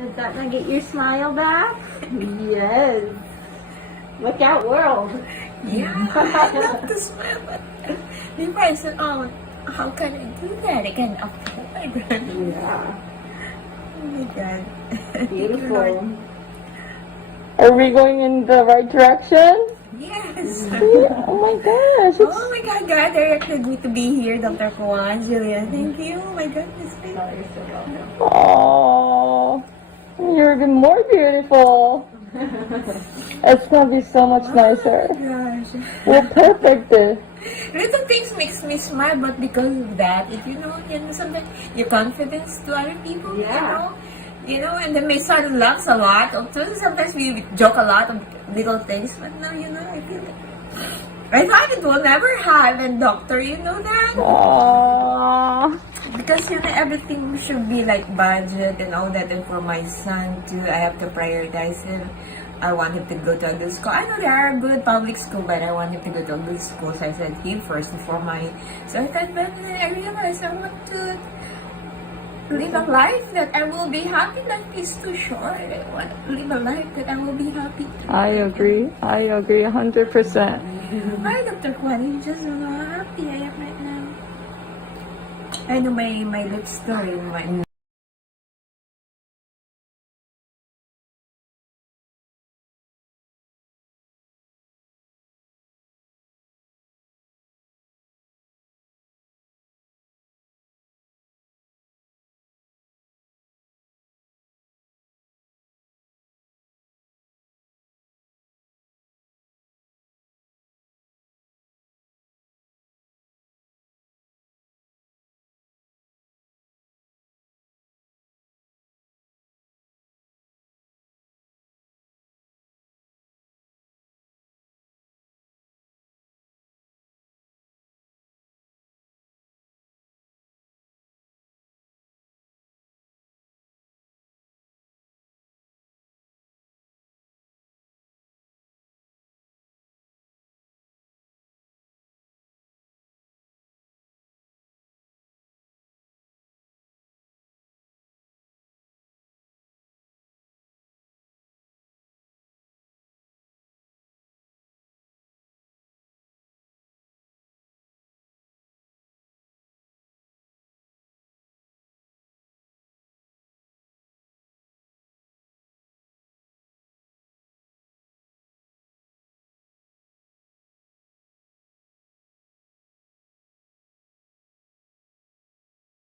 Is that gonna get your smile back? Yes. Look out, world. Yeah, I love to smile. But before I said, oh, how can I do that? I can afford. Yeah. Oh my God. Beautiful. Are we going in the right direction? Yes. Oh my gosh. Oh my God, God directed me to be here, Dr. Kwan, Julia. Thank you. Oh my goodness. Oh, you're so welcome. Oh, you're even more beautiful. It's gonna be so much nicer. Oh my gosh. We're perfect. Little things makes me smile, but because of that, if you know, sometimes your confidence to other people, Yeah. and then my son laughs a lot. Also, sometimes we joke a lot of little things, but now, I feel like I thought it will never happen, doctor, you know that? Aww. Because, everything should be like budget and all that, and for my son too, I have to prioritize him. I want him to go to a good school. I know there are good public school, but I want him to go to a good school. So I said him first before my. So I thought, but I realized I want to live a life that I will be happy. Life is too short. I want to live a life that I will be happy. I agree 100%. Hi, Dr. Kwan. You just don't know how happy I am right now. I know my lips story.